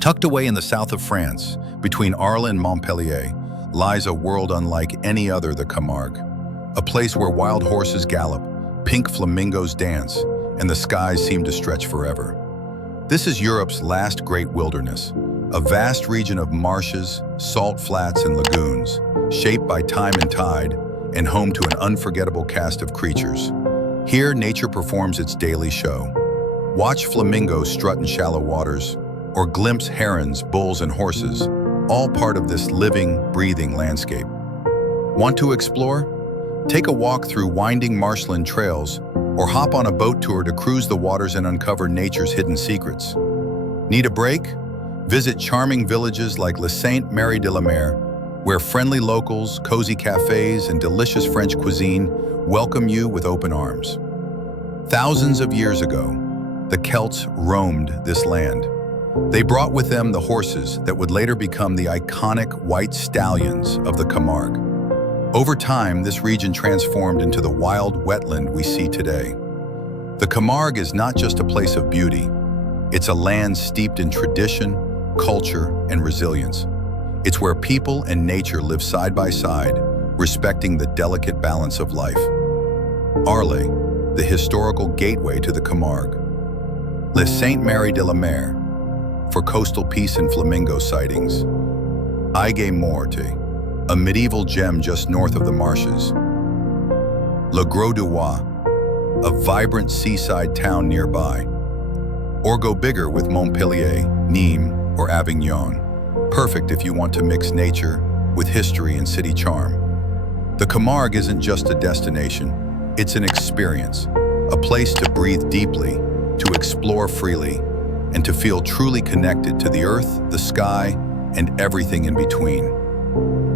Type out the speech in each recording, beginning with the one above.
Tucked away in the south of France, between Arles and Montpellier, lies a world unlike any other, the Camargue. A place where wild horses gallop, pink flamingos dance, and the skies seem to stretch forever. This is Europe's last great wilderness, a vast region of marshes, salt flats, and lagoons, shaped by time and tide, and home to an unforgettable cast of creatures. Here, nature performs its daily show. Watch flamingos strut in shallow waters, or glimpse herons, bulls, and horses, all part of this living, breathing landscape. Want to explore? Take a walk through winding marshland trails, or hop on a boat tour to cruise the waters and uncover nature's hidden secrets. Need a break? Visit charming villages like Les Saintes-Maries-de-la-Mer, where friendly locals, cozy cafes, and delicious French cuisine welcome you with open arms. Thousands of years ago, the Celts roamed this land. They brought with them the horses that would later become the iconic white stallions of the Camargue. Over time, this region transformed into the wild wetland we see today. The Camargue is not just a place of beauty. It's a land steeped in tradition, culture, and resilience. It's where people and nature live side by side, respecting the delicate balance of life. Arles, the historical gateway to the Camargue. Les Saintes-Maries-de-la-Mer, for coastal peace and flamingo sightings. Aigues-Mortes, a medieval gem just north of the marshes. Grau-du-Roi, a vibrant seaside town nearby. Or go bigger with Montpellier, Nîmes, or Avignon. Perfect if you want to mix nature with history and city charm. The Camargue isn't just a destination, it's an experience, a place to breathe deeply, to explore freely, and to feel truly connected to the earth, the sky, and everything in between.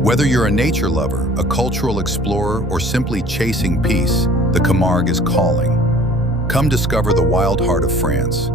Whether you're a nature lover, a cultural explorer, or simply chasing peace, the Camargue is calling. Come discover the wild heart of France,